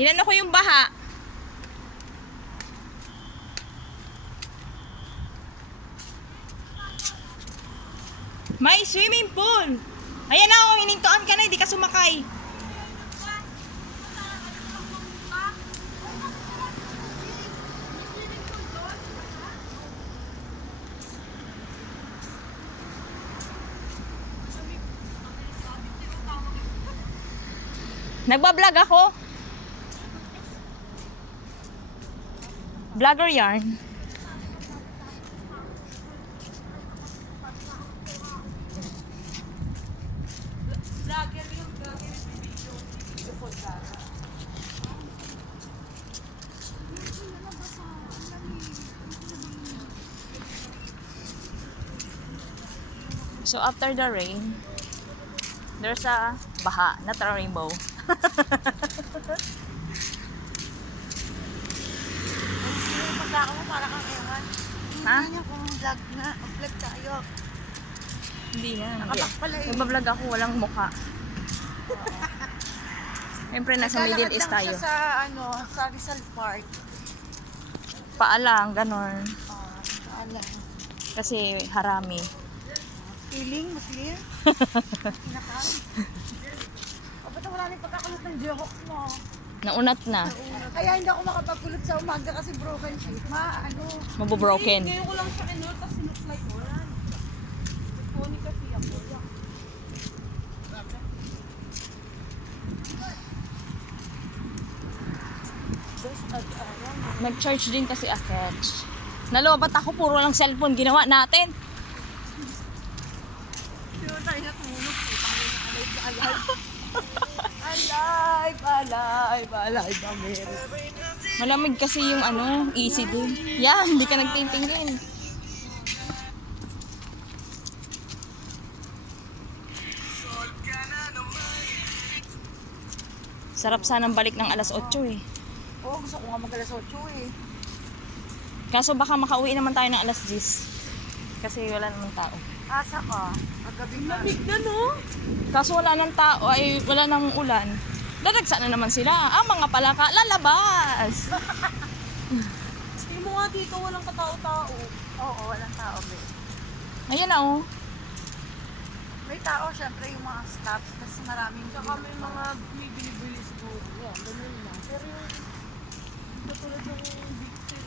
Inano ko yung baha. May swimming pool. Ayan na, oh, hinintuan ka na, hindi ka sumakay. Nagbablog ako. Vlogger yarn. So after the rain, there's a baha, not a rainbow. Pagkaka mo para kang ewan. Ha? Hindi niya kung vlog na. Vlog tayo. Hindi na. Nakapak pala eh. Nagbablog ako, walang mukha. Siyempre, nasa Middle East tayo. Siya sa, sa Rizal Park. Paalang, ganon. Paalang. Kasi harami. Feeling, Muslim? Kinakain. O, ba't wala nang pagkakulot ng Jehok mo? Naunat na. Kaya hindi ako makapagkulot sa umaga kasi broken sheet. Mabobroken. Ngayon ko lang siya kinulot, tapos sinulot like wala. Pony kasi ako. Nag-charge din kasi Akets. Nalobat ako, puro lang cellphone ginawa natin. Sino tayo natulog? Alive, America. Malamig kasi yung easy din. Yan, hindi ka nagtitingin. Sarap sanang balik ng alas 8 eh. Oo, gusto ko nga mag-alas 8 eh. Kaso baka makauwi naman tayo ng alas 10. Kasi wala namang tao. Asa ka? Magabi ka. Lamig na no? Kaso wala nang tao, ay wala nang ulan. Dadagsa na naman sila. Mga palaka, lalabas! Tingin mo nga dito, walang katao-tao. Oo, walang tao, babe. Ayan na oh. May tao, syempre yung mga staff. Kasi maraming Saka may mga bibili-bili siguro. Yan, ganun na. Pero yung katulad ng big sale